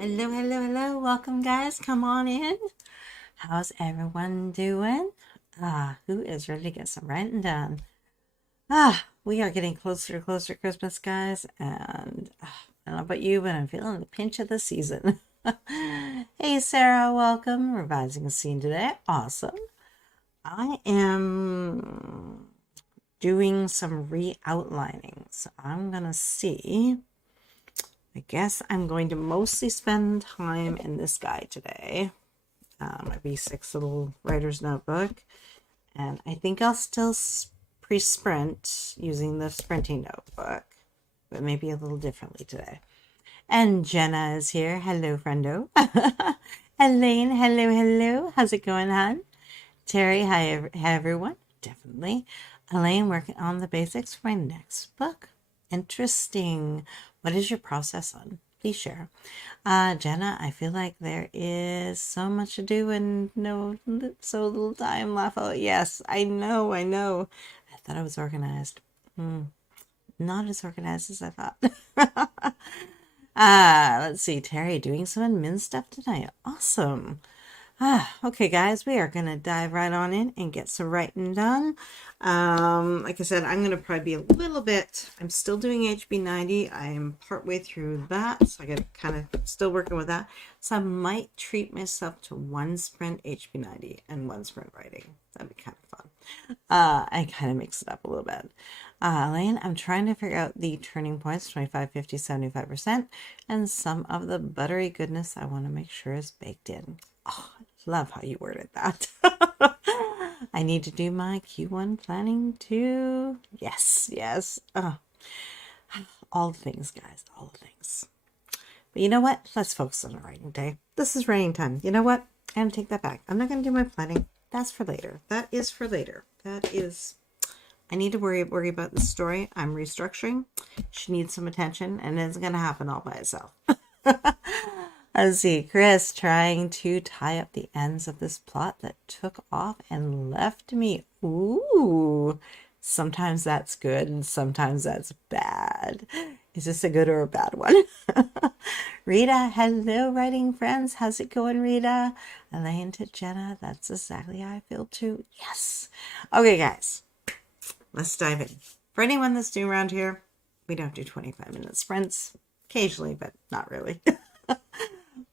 Hello, hello, hello. Welcome, guys. Come on in. How's everyone doing? Who is ready to get some writing done? We are getting closer to Christmas, guys. And I don't know about you, but I'm feeling the pinch of the season. Hey, Sarah, welcome. Revising a scene today. Awesome. I am doing some re-outlining. So I'm going to see. I guess I'm going to mostly spend time in this guide today. My B6 little writer's notebook. And I think I'll still pre-sprint using the sprinting notebook, but maybe a little differently today. And Jenna is here. Hello, friendo. Elaine, hello, hello. How's it going, hon? Terry, hi everyone. Definitely. Elaine, working on the basics for my next book. Interesting. What is your process on? Please share. Jenna, I feel like there is so much to do and so little time left. Oh, yes, I know. I thought I was organized. Not as organized as I thought. Let's see. Terry, doing some admin stuff tonight. Awesome. Okay, guys, we are going to dive right on in and get some writing done. Like I said, I'm going to probably be a little bit, I'm still doing HB90. I am partway through that, so I get kind of still working with that. So I might treat myself to one sprint HB90 and one sprint writing. That'd be kind of fun. I kind of mix it up a little bit. Elaine, I'm trying to figure out the turning points, 25, 50, 75%, and some of the buttery goodness I want to make sure is baked in. Oh, love how you worded that. I need to do my Q1 planning too. Yes. All the things, guys, all the things. But you know what? Let's focus on a writing day. This is writing time. You know what? I'm going to take that back. I'm not going to do my planning. That's for later. That is for later. I need to worry about the story. I'm restructuring. She needs some attention, and it's going to happen all by itself. Let's see, Chris trying to tie up the ends of this plot that took off and left me. Ooh, sometimes that's good and sometimes that's bad. Is this a good or a bad one? Rita, hello, writing friends. How's it going, Rita? Elaine to Jenna, that's exactly how I feel too. Yes. Okay, guys, let's dive in. For anyone that's new around here, we don't do 25-minute sprints. Occasionally, but not really.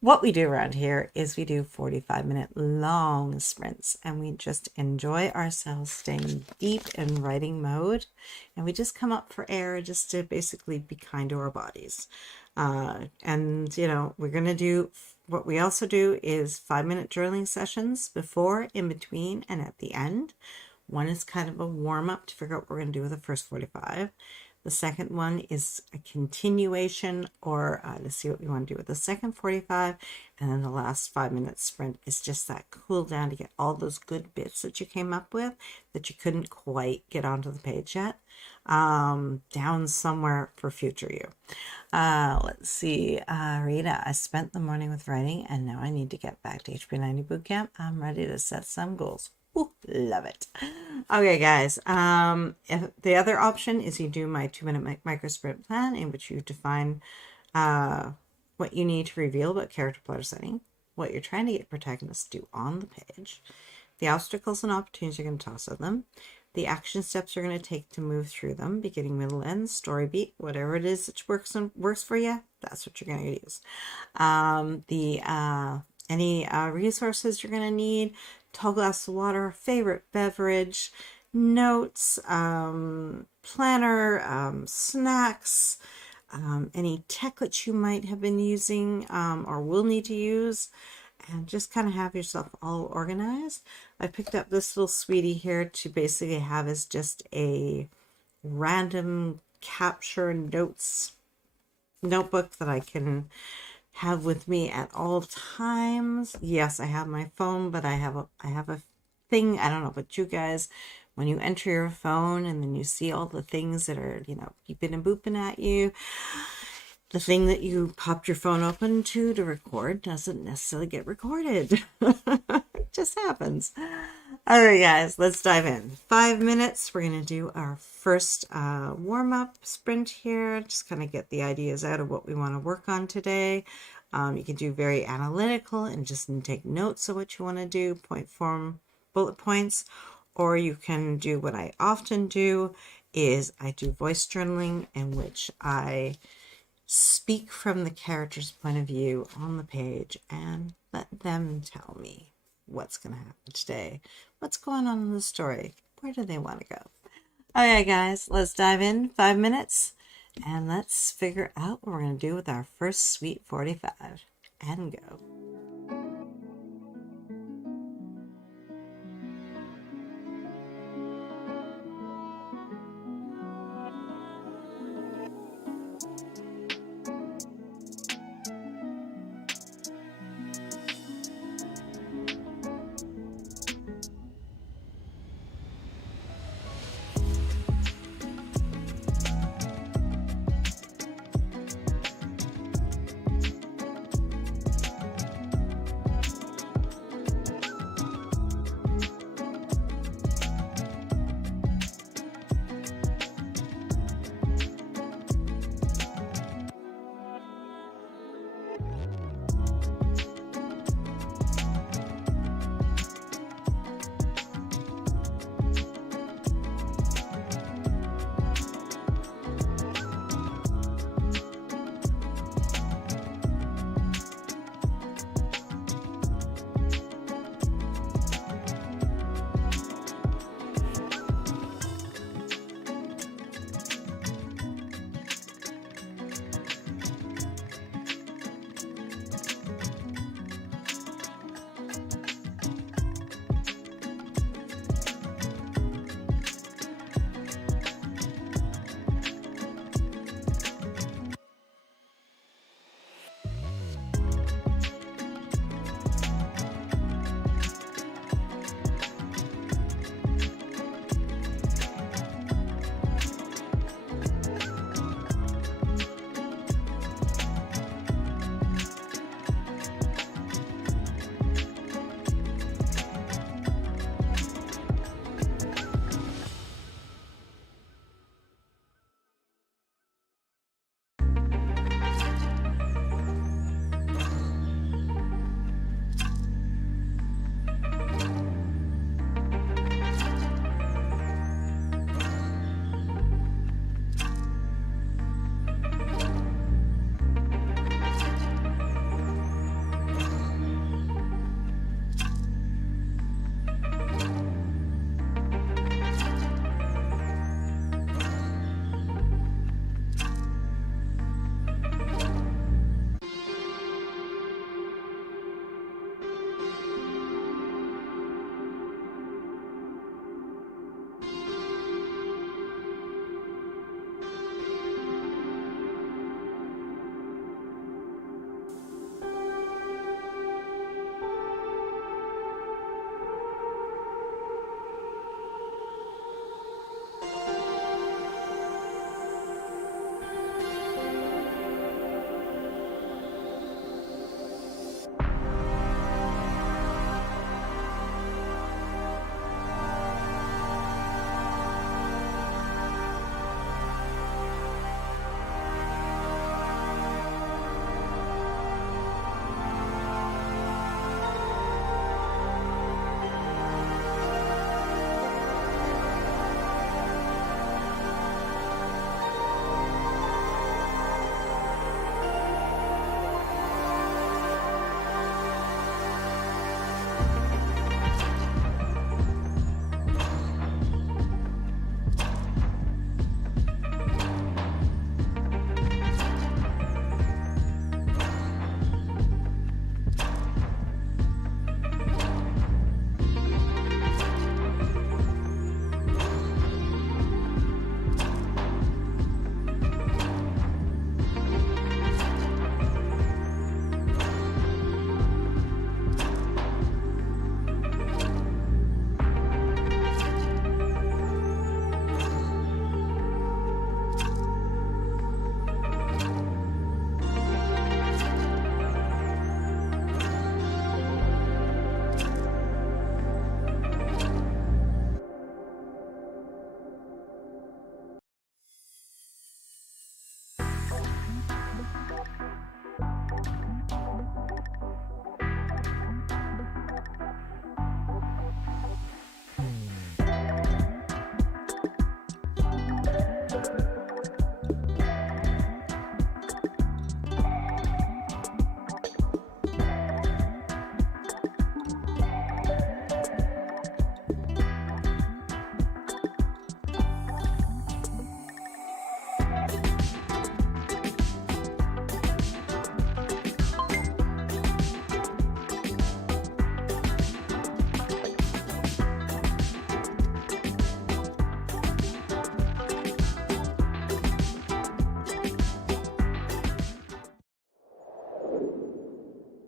What we do around here is we do 45-minute long sprints, and we just enjoy ourselves staying deep in writing mode, and we just come up for air just to basically be kind to our bodies. And we're going to do what we also do is 5-minute journaling sessions before, in between, and at the end. One is kind of a warm-up to figure out what we're going to do with the first 45. The second one is a continuation or to see what we want to do with the second 45. And then the last 5-minute sprint is just that cool down to get all those good bits that you came up with that you couldn't quite get onto the page yet, down somewhere for future you. Let's see. Rita, I spent the morning with writing and now I need to get back to HB90 bootcamp. I'm ready to set some goals. Ooh, love it. Okay, guys. If the other option is you do my 2-minute micro sprint plan in which you define what you need to reveal about character plot setting, what you're trying to get protagonists to do on the page, the obstacles and opportunities you're going to toss at them, the action steps you're going to take to move through them, beginning, middle, end, story beat, whatever it is that works for you, that's what you're going to use. Any resources you're going to need, tall glass of water, favorite beverage, notes, planner, snacks, any tech that you might have been using or will need to use, and just kind of have yourself all organized. I picked up this little sweetie here to basically have as just a random capture notes notebook that I can have with me at all times. Yes, I have my phone, but I have a thing. I don't know about you guys. When you enter your phone and then you see all the things that are, beeping and booping at you, the thing that you popped your phone open to record doesn't necessarily get recorded. It just happens. All right, guys, let's dive in. 5 minutes. We're going to do our first warm-up sprint here. Just kind of get the ideas out of what we want to work on today. You can do very analytical and just take notes of what you want to do, point form bullet points, or you can do what I often do is I do voice journaling, in which I speak from the character's point of view on the page and let them tell me what's going to happen today, what's going on in the story, where do they want to go. Okay, guys, let's dive in. 5 minutes. And let's figure out what we're going to do with our first Sweet 45 and go.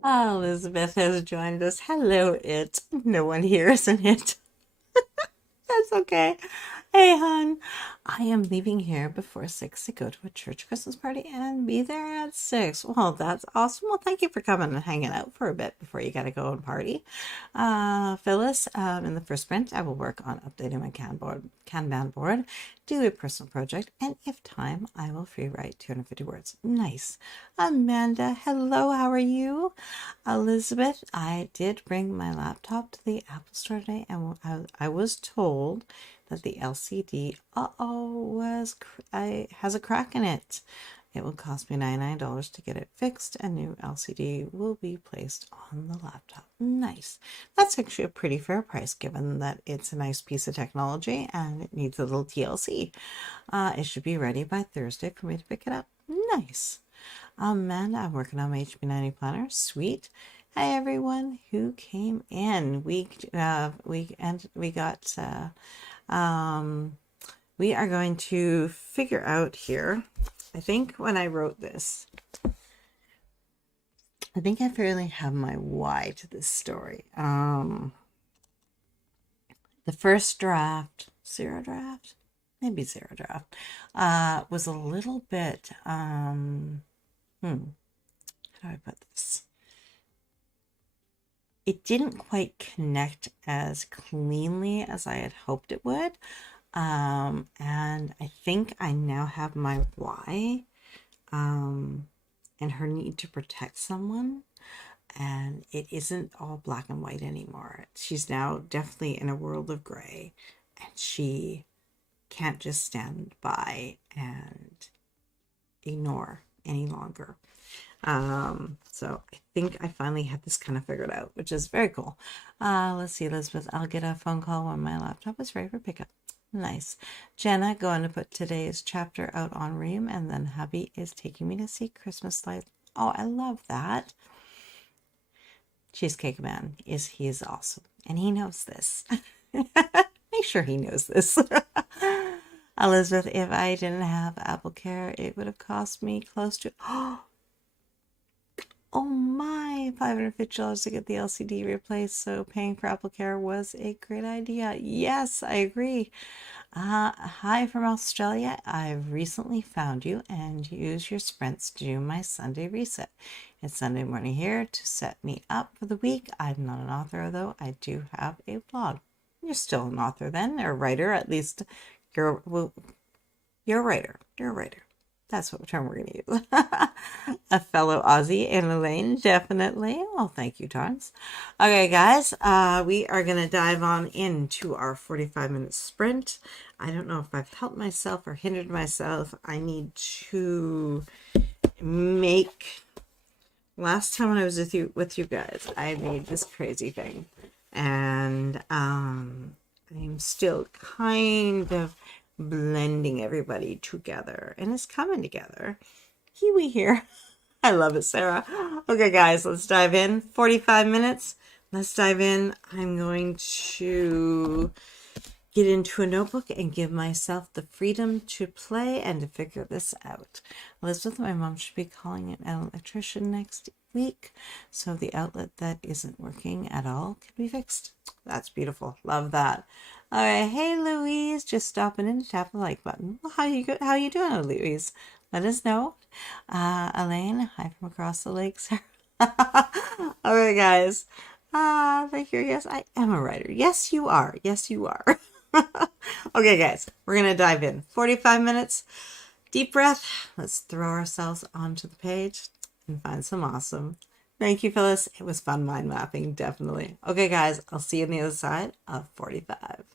Elizabeth has joined us. Hello, it. No one here, isn't it? That's okay. Hey, hon. I am leaving here before 6 to go to a church Christmas party and be there at 6. Well, that's awesome. Well, thank you for coming and hanging out for a bit before you got to go and party. Phyllis, in the first sprint, I will work on updating my Kanban board, do a personal project, and if time, I will free write 250 words. Nice. Amanda, hello, how are you? Elizabeth, I did bring my laptop to the Apple Store today, and I was told that the LCD has a crack in it. It will cost me $99 to get it fixed. A new LCD will be placed on the laptop. Nice. That's actually a pretty fair price given that it's a nice piece of technology and it needs a little TLC. It should be ready by Thursday for me to pick it up. Nice. Amanda, I'm working on my HB90 planner. Sweet. Hi everyone who came in. We are going to figure out here. I think when I wrote this, I think I fairly have my why to this story. The first draft, maybe zero draft, was a little bit, how do I put this? It didn't quite connect as cleanly as I had hoped it would. And I think I now have my why, and her need to protect someone. And it isn't all black and white anymore. She's now definitely in a world of gray, and she can't just stand by and ignore any longer. So I think I finally had this kind of figured out, which is very cool. Let's see, Elizabeth, I'll get a phone call when my laptop is ready for pickup. Nice. Jenna, going to put today's chapter out on Ream, and then hubby is taking me to see Christmas lights. Oh, I love that. Cheesecake Man he is awesome, and he knows this. Make sure he knows this. Elizabeth, if I didn't have Apple Care, it would have cost me close to oh my, $550 to get the LCD replaced. So paying for Apple Care was a great idea. Yes, I agree. Hi from Australia. I've recently found you and use your sprints to do my Sunday reset. It's Sunday morning here to set me up for the week. I'm not an author, though. I do have a blog. You're still an author then, or a writer, at least. You're a writer. You're a writer. That's what term we're going to use. A fellow Aussie and Elaine, definitely. Well, thank you, Tons. Okay, guys, we are going to dive on into our 45-minute sprint. I don't know if I've helped myself or hindered myself. I need to make... Last time when I was with you guys, I made this crazy thing. And I'm still kind of blending everybody together, and it's coming together. Kiwi here. I love it, Sarah. Okay, guys, let's dive in. 45 minutes. Let's dive in. I'm going to get into a notebook and give myself the freedom to play and to figure this out. Elizabeth, my mom should be calling an electrician next week, so the outlet that isn't working at all can be fixed. That's beautiful. Love that. All right, hey Louise, just stopping in to tap the like button. Well, how you doing, Louise? Let us know. Elaine, hi from across the lake, Sarah. All right, guys. Thank you. Yes, I am a writer. Yes, you are. Yes, you are. Okay, guys, we're gonna dive in. 45 minutes. Deep breath. Let's throw ourselves onto the page and find some awesome. Thank you, Phyllis. It was fun mind mapping, definitely. Okay, guys, I'll see you on the other side of 45.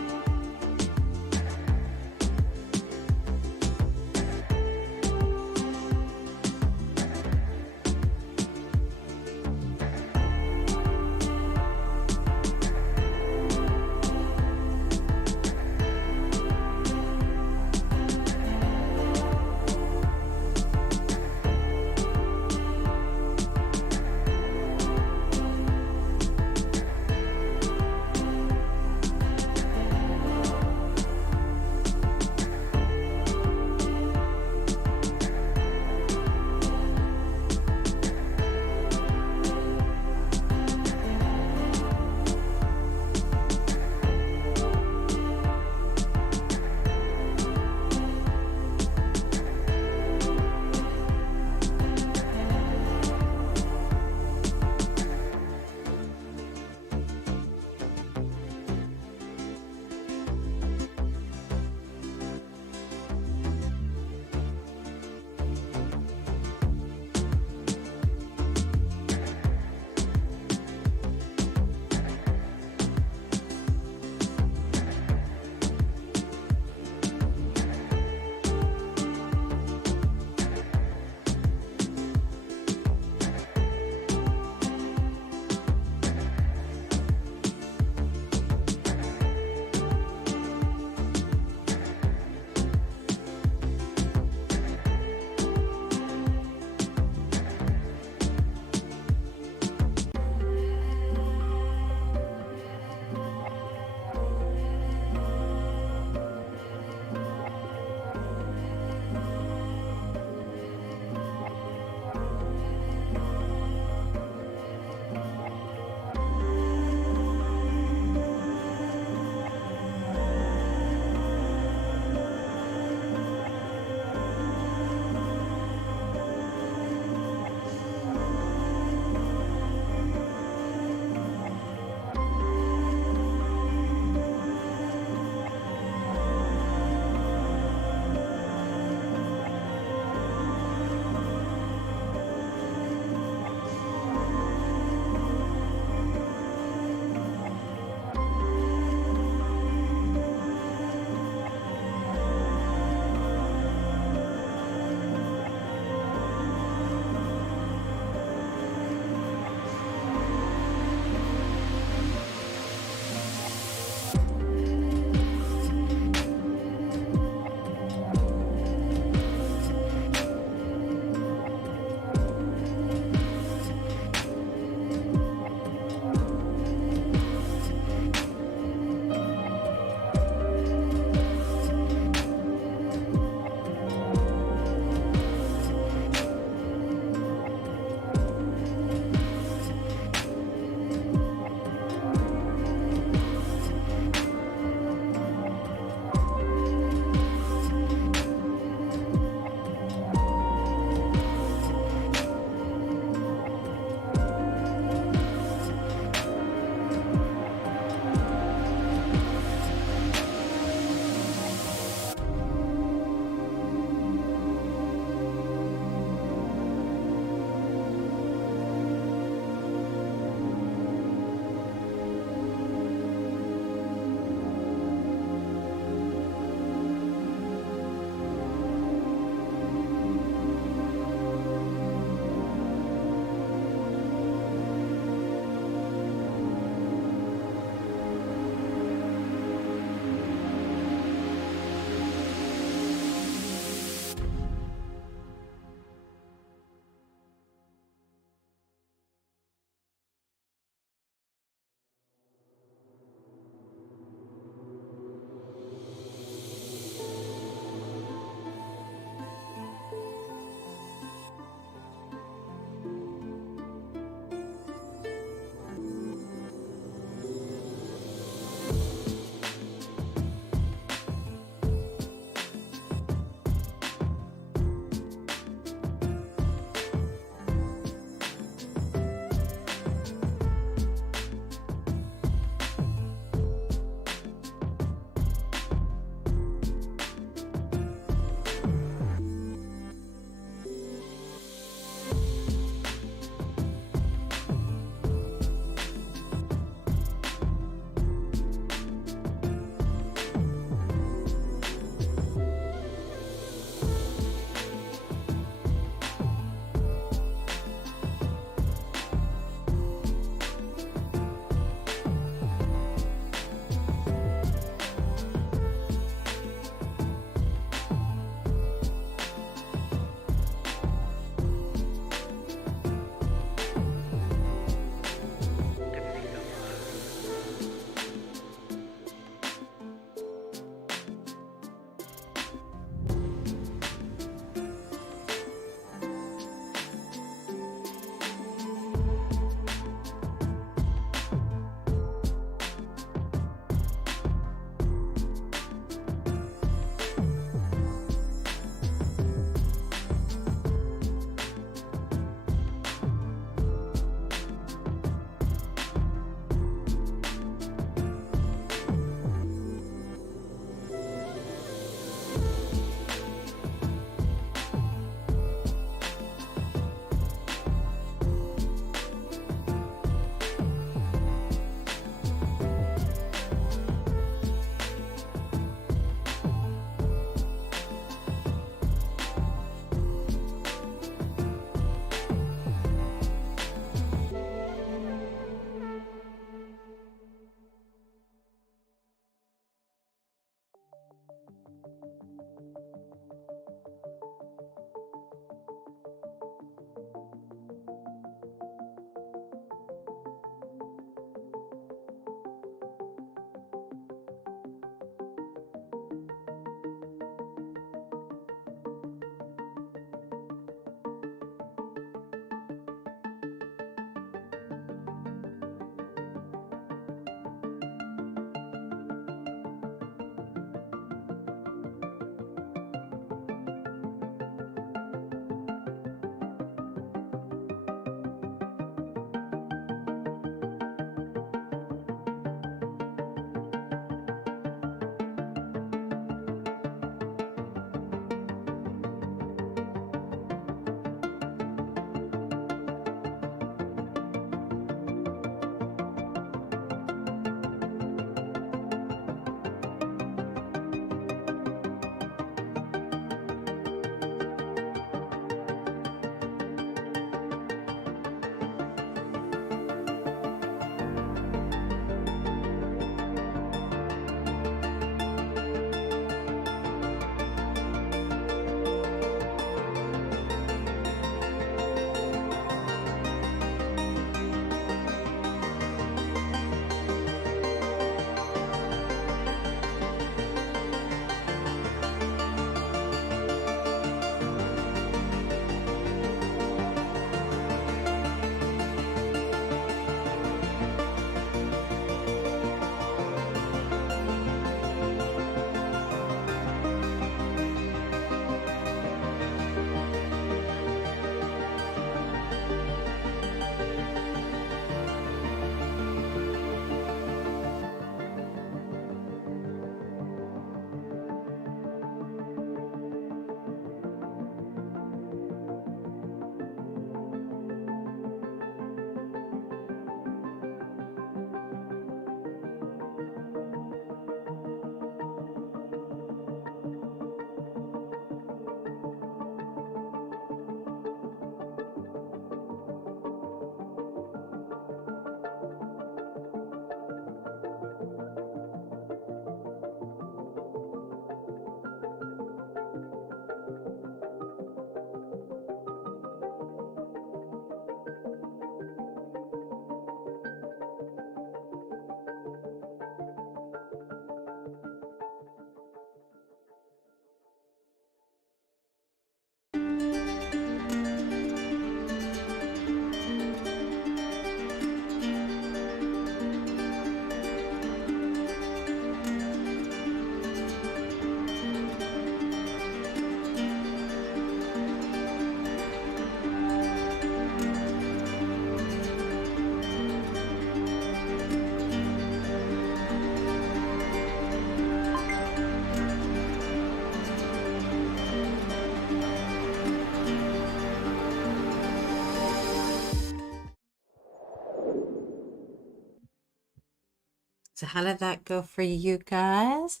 So how did that go for you guys?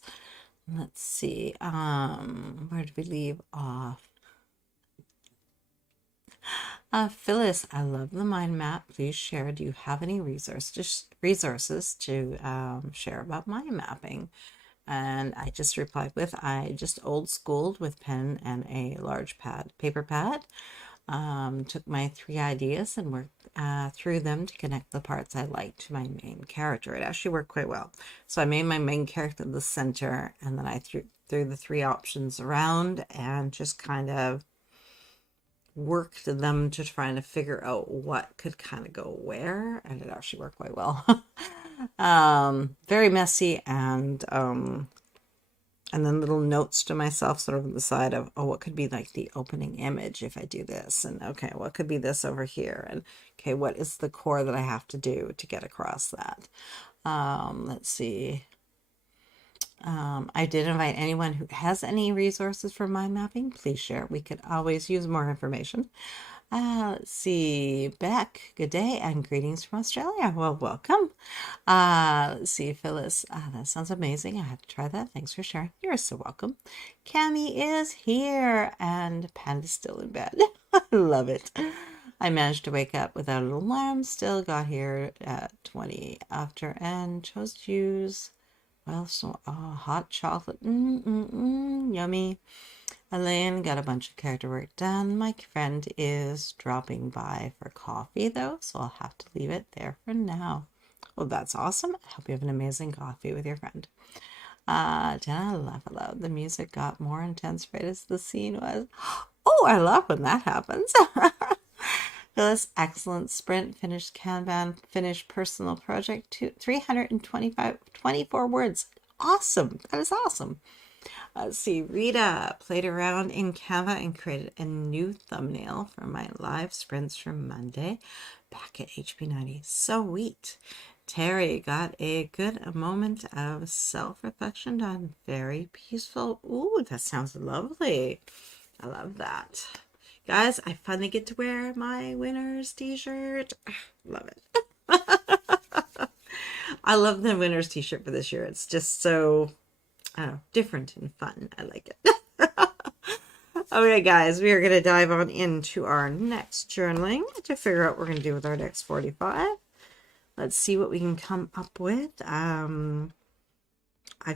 Let's see. Where did we leave off? Phyllis, I love the mind map. Please share. Do you have any resources to share about mind mapping? And I just replied with, I just old schooled with pen and a large paper pad. Took my 3 ideas and worked through them to connect the parts I liked to my main character. It actually worked quite well. So I made my main character the center, and then I threw the 3 options around and just kind of worked them to try to figure out what could kind of go where, and it actually worked quite well. Very messy, and then little notes to myself sort of on the side of, oh, what could be like the opening image if I do this, and okay, what could be this over here, and okay, what is the core that I have to do to get across that. Let's see. I did invite anyone who has any resources for mind mapping. Please share. We could always use more information. Let's see. Beck, good day and greetings from Australia. Well, welcome. Let's see. Phyllis, that sounds amazing. I have to try that. Thanks for sharing. You're so welcome. Cami is here and Panda's still in bed. I love it. I managed to wake up without an alarm. Still got here at 20 after and chose to use, well, so hot chocolate. Yummy. Elaine got a bunch of character work done. My friend is dropping by for coffee, though, so I'll have to leave it there for now. Well, that's awesome. I hope you have an amazing coffee with your friend. Jenna, laugh aloud. The music got more intense right as the scene was. Oh, I love when that happens. Phyllis, excellent sprint, finished Kanban, finished personal project, 24 words. Awesome. That is awesome. Let's see, Rita played around in Canva and created a new thumbnail for my live sprints for Monday back at HP90. Sweet. Terry got a good moment of self-reflection done. Very peaceful. Ooh, that sounds lovely. I love that. Guys, I finally get to wear my winner's t-shirt. Love it. I love the winner's t-shirt for this year. It's just so, I don't know, different and fun. I like it. Okay, guys, we are going to dive on into our next journaling to figure out what we're going to do with our next 45. Let's see what we can come up with. I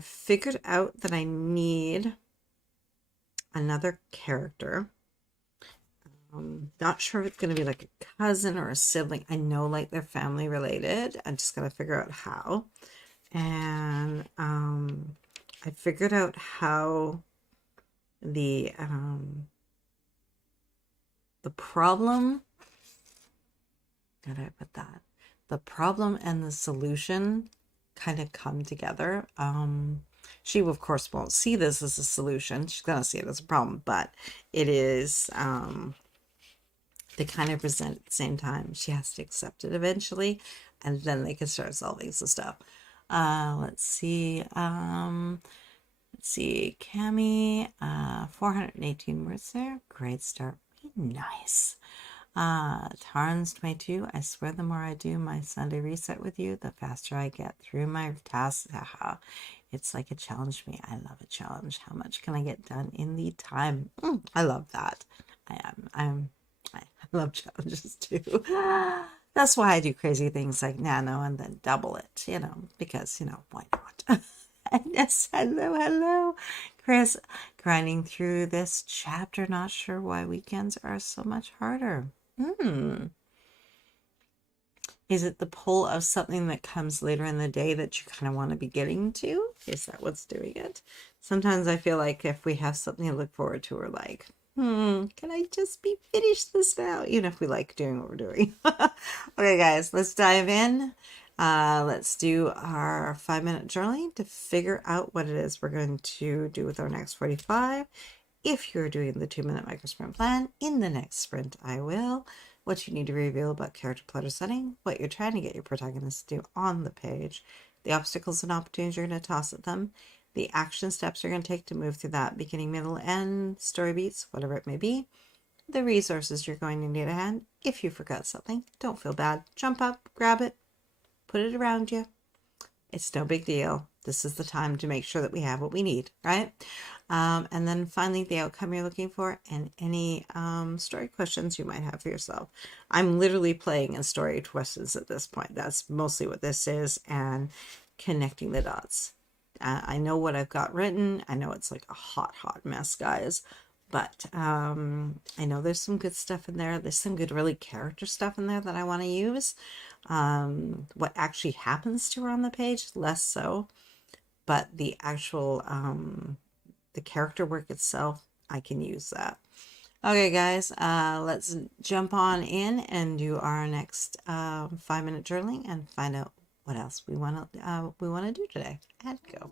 figured out that I need another character. Not sure if it's going to be like a cousin or a sibling. I know like they're family related. I'm just going to figure out how. And I figured out how the problem, how do I put that? The problem and the solution kind of come together. She, of course, won't see this as a solution. She's going to see it as a problem, but it is, they kind of present at the same time. She has to accept it eventually, and then they can start solving some stuff. Let's see. Cami, 418 words there. Great start. Nice. Tarns 22. I swear the more I do my Sunday reset with you, the faster I get through my tasks. It's like a challenge me. I love a challenge. How much can I get done in the time? I love that. I love challenges too. That's why I do crazy things like nano and then double it, because, why not? Yes, hello. Chris, grinding through this chapter, not sure why weekends are so much harder. Is it the pull of something that comes later in the day that you kind of want to be getting to? Is that what's doing it? Sometimes I feel like if we have something to look forward to, we're like, can I just be finished this now? If we like doing what we're doing. Okay, guys, let's dive in. Let's do our 5-minute journaling to figure out what it is we're going to do with our next 45. If you're doing the 2-minute micro sprint plan, in the next sprint, I will. What you need to reveal about character clutter setting, what you're trying to get your protagonist to do on the page, the obstacles and opportunities you're going to toss at them, the action steps you're going to take to move through that beginning, middle, end, story beats, whatever it may be, the resources you're going to need at hand. If you forgot something, don't feel bad. Jump up, grab it, put it around you, It's no big deal. This is the time to make sure that we have what we need, right? And then finally, the outcome you're looking for and any story questions you might have for yourself. I'm literally playing in story questions at this point. That's mostly what this is, and connecting the dots. I know what I've got written. I know it's like a hot mess, guys. But I know there's some good stuff in there. There's some good, really character stuff in there that I want to use. What actually happens to her on the page, less so. But the actual, the character work itself, I can use that. Okay, guys, let's jump on in and do our next 5-minute journaling and find out what else we want to do today. And go.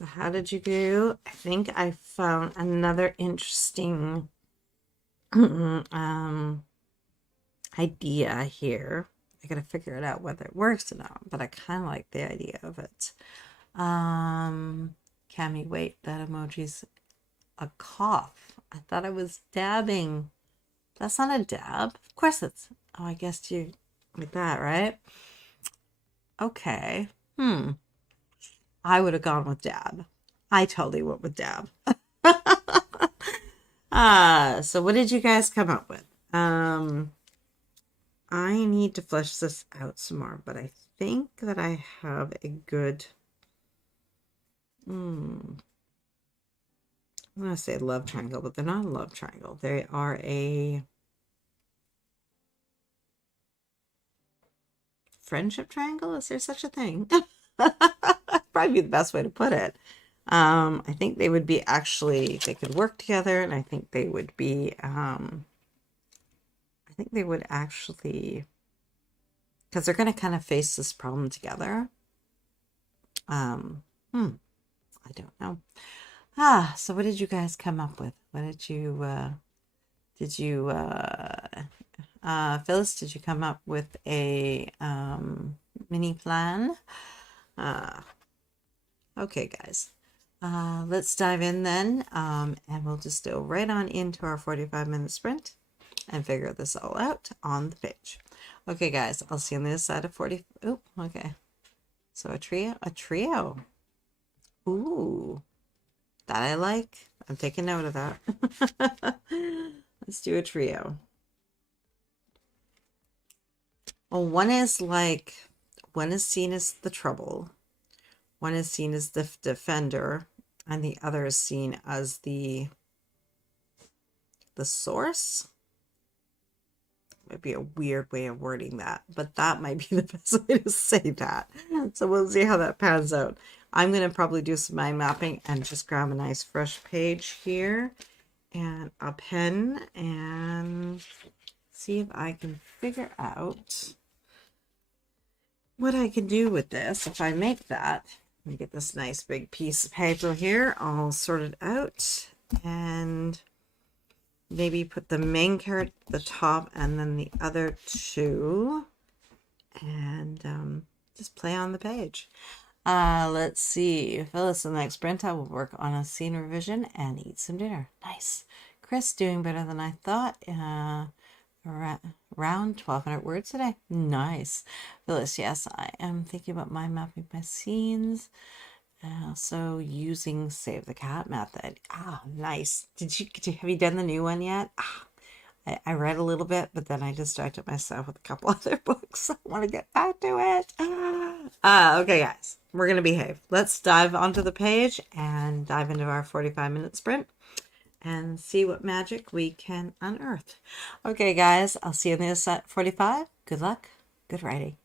So how did you do? I think I found another interesting idea here. I gotta figure it out whether it works or not, but I kind of like the idea of it. Cammy, wait, that emoji's a cough. I thought I was dabbing. That's not a dab. Of course it's. Oh, I guess you with that, right? Okay. I would have gone with dab. I totally went with dab. So what did you guys come up with? I need to flesh this out some more, but I think that I have a good, I'm going to say love triangle, but they're not a love triangle. They are a friendship triangle. Is there such a thing? Probably be the best way to put it. I think they would be actually, they could work together, and I think they would be, I think they would actually, because they're going to kind of face this problem together. I don't know. So what did you guys come up with? What did you, Phyllis, did you come up with a mini plan? Okay, guys. Let's dive in then, and we'll just go right on into our 45-minute sprint and figure this all out on the page. Okay, guys, I'll see you on the other side of 40. Oh, okay. So a trio. Ooh, that I like. I'm taking note of that. Let's do a trio. Well, one is seen as the trouble. One is seen as the defender, and the other is seen as the source. Might be a weird way of wording that, but that might be the best way to say that. So we'll see how that pans out. I'm going to probably do some mind mapping and just grab a nice fresh page here and a pen and see if I can figure out what I can do with this. If I make that, let me get this nice big piece of paper here. I'll sort it out and maybe put the main character at the top and then the other two, and just play on the page. Let's see. Phyllis, in the next sprint, I will work on a scene revision and eat some dinner. Nice. Chris, doing better than I thought. Around 1,200 words today. Nice. Phyllis, yes, I am thinking about mind mapping my scenes. So using save the cat method. Nice. Have you done the new one yet? I read a little bit, but then I distracted myself with a couple other books. I want to get back to it. Okay, guys, we're going to behave. Let's dive onto the page and dive into our 45-minute sprint and see what magic we can unearth. Okay, guys, I'll see you in the other side 45. Good luck. Good writing.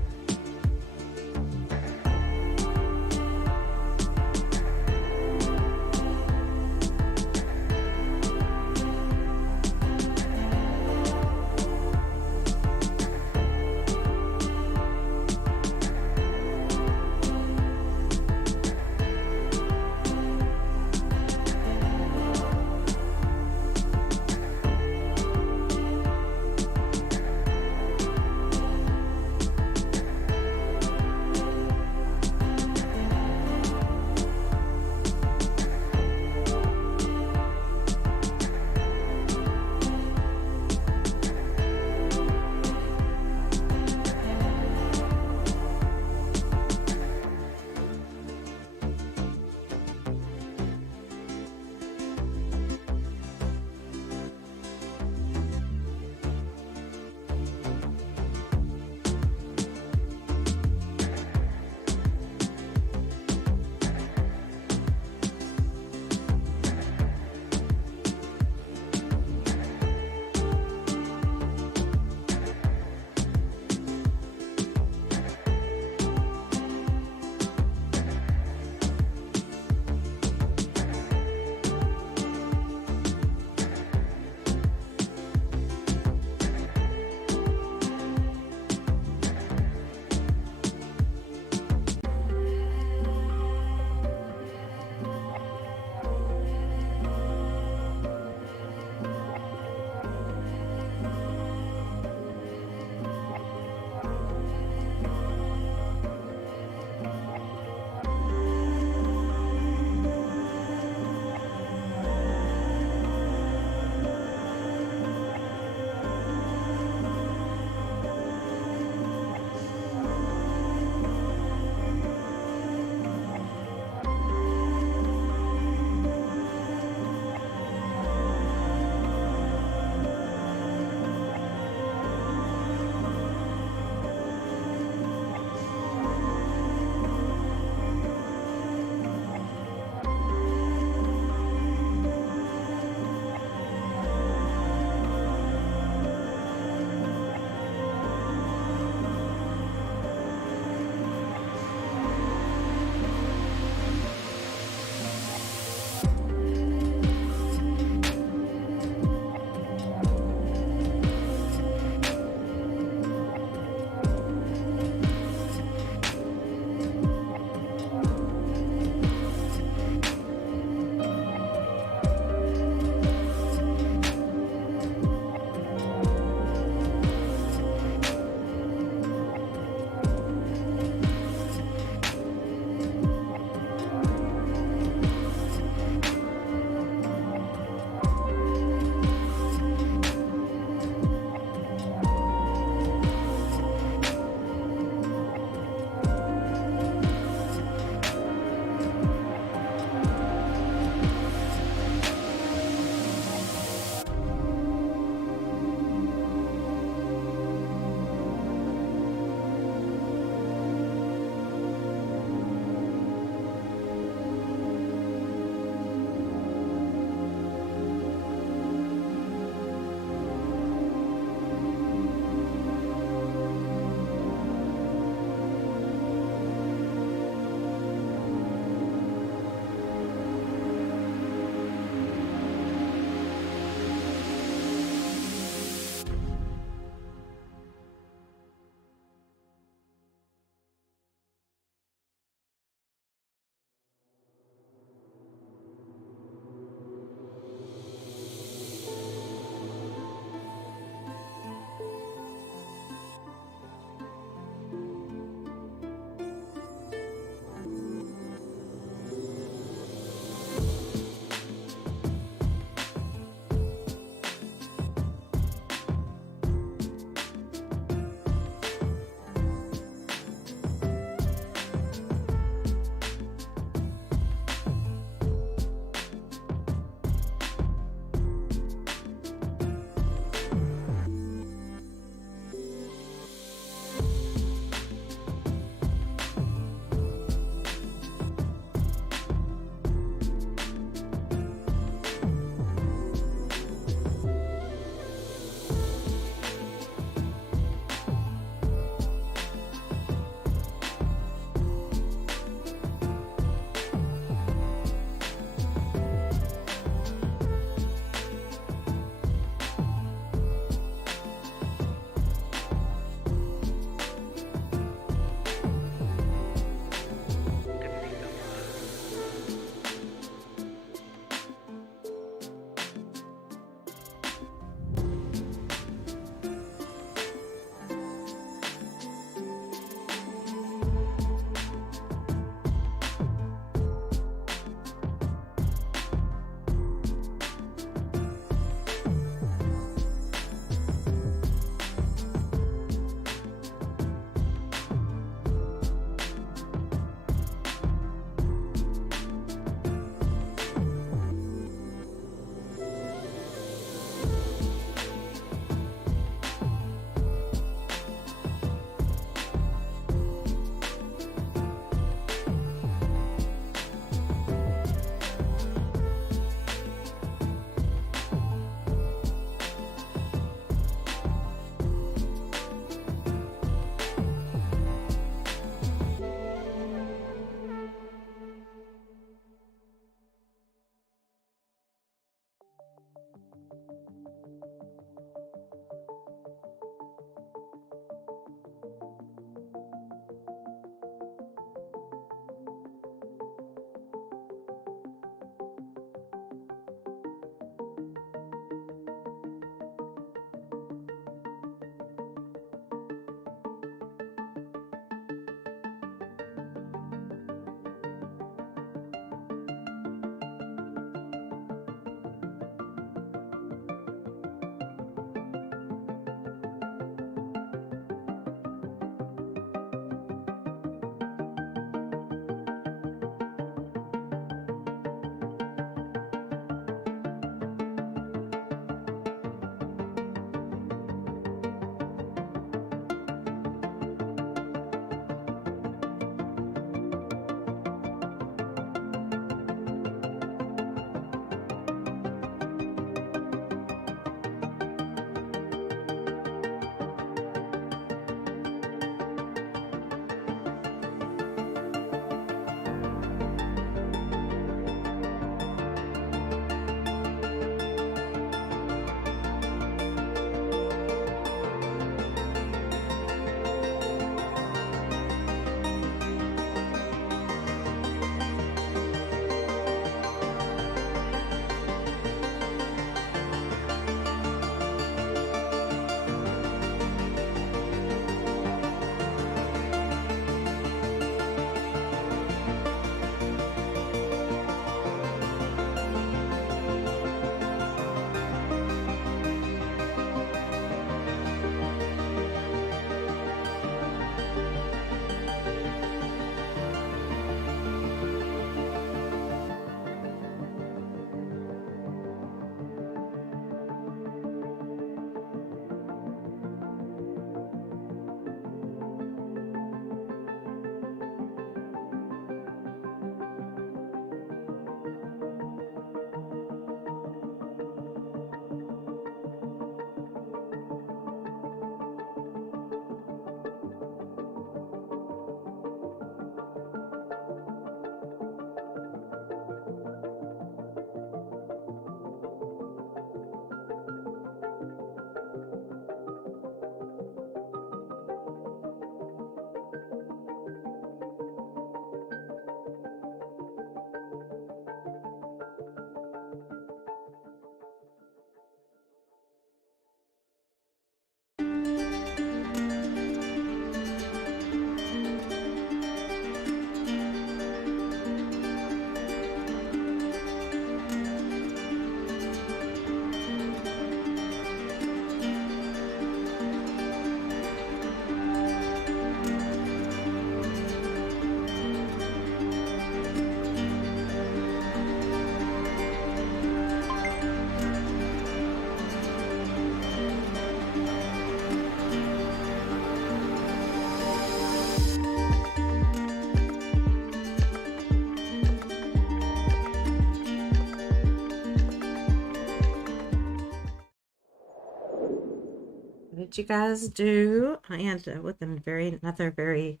did you guys do? I ended up with another very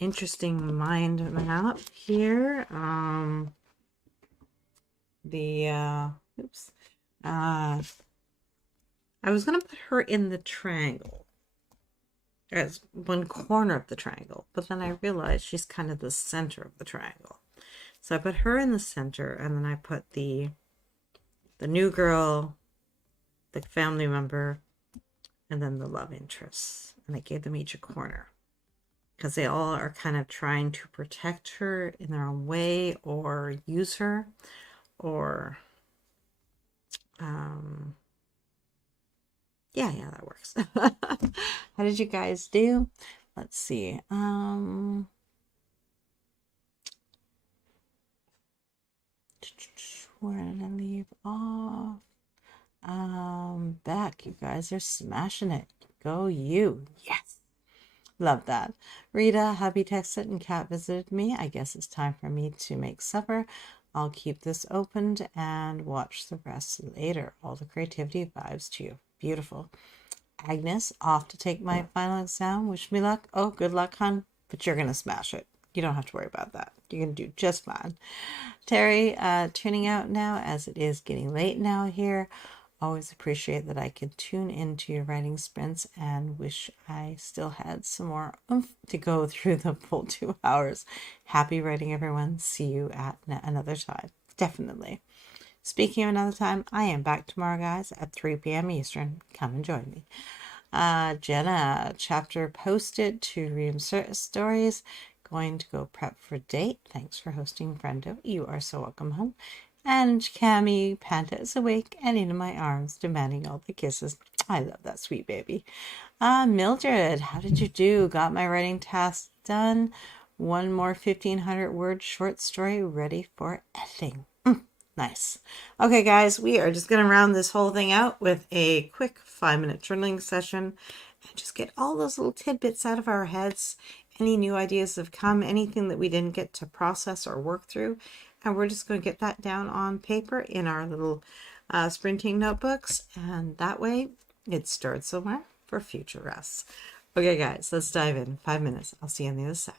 interesting mind map here. Oops. I was gonna put her in the triangle as one corner of the triangle, but then I realized she's kind of the center of the triangle. So I put her in the center, and then I put the new girl, the family member, and then the love interest. And I gave them each a corner because they all are kind of trying to protect her in their own way or use her or yeah, that works. How did you guys do? Let's see. Where did I leave off? Back, you guys are smashing it. Go you. Yes. Love that. Rita, hubby texted and Kat visited me. I guess it's time for me to make supper. I'll keep this opened and watch the rest later. All the creativity vibes to you. Beautiful. Agnes, off to take my final exam. Wish me luck. Oh, good luck, hon. But you're going to smash it. You don't have to worry about that. You're going to do just fine. Terry, tuning out now as it is getting late now here. Always appreciate that I could tune into your writing sprints and wish I still had some more oomph to go through the full 2 hours. Happy writing, everyone. See you at another time. Definitely. Speaking of another time, I am back tomorrow, guys, at 3 p.m. Eastern. Come and join me. Jenna, chapter posted to Reinsert Stories. Going to go prep for date. Thanks for hosting, friendo. You are so welcome home. And Cammy Panta is awake and in my arms, demanding all the kisses. I love that sweet baby. Mildred, how did you do? Got my writing task done. One more 1,500-word short story ready for editing. Nice. Okay, guys, we are just going to round this whole thing out with a quick 5-minute journaling session and just get all those little tidbits out of our heads. Any new ideas have come, anything that we didn't get to process or work through. And we're just going to get that down on paper in our little sprinting notebooks. And that way it's stored somewhere for future rests. Okay, guys, let's dive in. 5 minutes. I'll see you on the other side.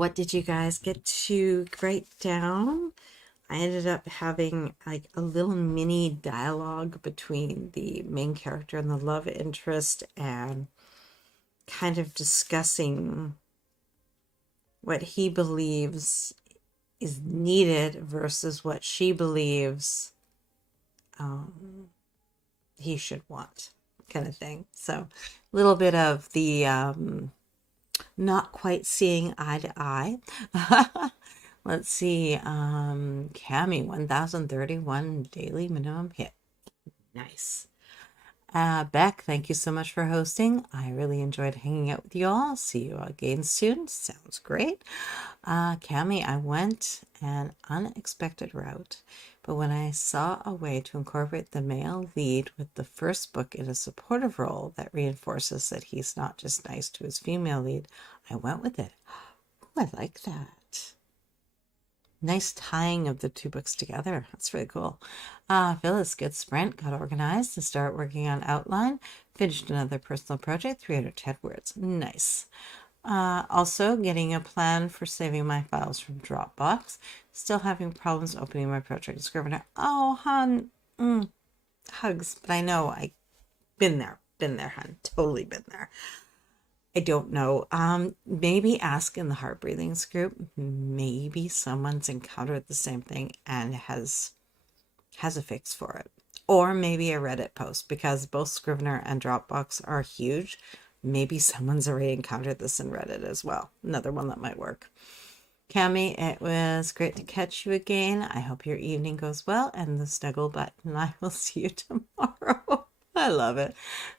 what did you guys get to write down? I ended up having like a little mini dialogue between the main character and the love interest, and kind of discussing what he believes is needed versus what she believes he should want, kind of thing. So a little bit of the not quite seeing eye to eye. Let's see. Cami, 1031 daily minimum hit. Nice. Beck, thank you so much for hosting. I really enjoyed hanging out with you all. See you again soon. Sounds great. Cami, I went an unexpected route, but when I saw a way to incorporate the male lead with the first book in a supportive role that reinforces that he's not just nice to his female lead, I went with it. Ooh, I like that. Nice tying of the two books together. That's really cool. Phyllis, good sprint. Got organized and start working on outline. Finished another personal project, 310 words. Nice. Also, getting a plan for saving my files from Dropbox. Still having problems opening my project Scrivener. Oh, hun. Hugs. But I know I've been there. Been there, hun. Totally been there. I don't know. Maybe ask in the Heart Breathings group. Maybe someone's encountered the same thing and has a fix for it. Or maybe a Reddit post, because both Scrivener and Dropbox are huge. Maybe someone's already encountered this in Reddit as well. Another one that might work. Cami, it was great to catch you again. I hope your evening goes well, and the snuggle button. I will see you tomorrow. I love it.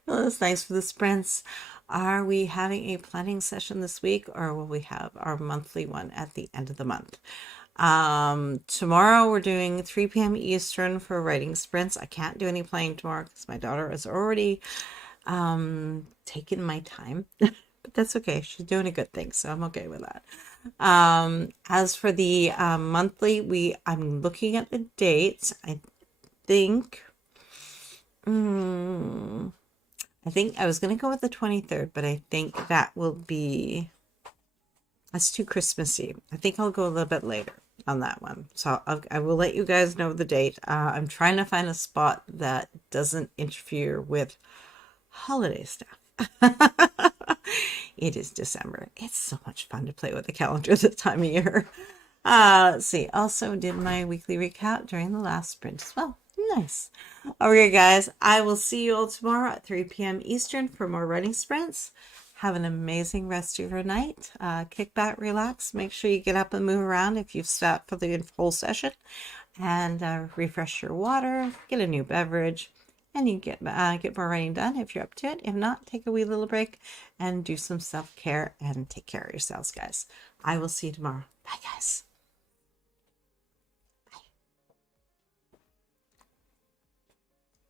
Well, thanks for the sprints. Are we having a planning session this week, or will we have our monthly one at the end of the month? Tomorrow we're doing 3 p.m. Eastern for writing sprints. I can't do any planning tomorrow because my daughter has already taken my time, but that's okay. She's doing a good thing, so I'm okay with that. As for the monthly, I'm looking at the dates. I think I was going to go with the 23rd, but I think that will be, that's too Christmassy. I think I'll go a little bit later on that one. So I will let you guys know the date. I'm trying to find a spot that doesn't interfere with holiday stuff. It is December. It's so much fun to play with the calendar this time of year. Let's see. Also did my weekly recap during the last sprint as well. Nice. Okay, guys, I will see you all tomorrow at 3 p.m. Eastern for more writing sprints. Have an amazing rest of your night. Kick back, relax. Make sure you get up and move around if you've sat for the whole session. And refresh your water, get a new beverage, and you get more writing done if you're up to it. If not, take a wee little break and do some self-care and take care of yourselves, guys. I will see you tomorrow. Bye, guys.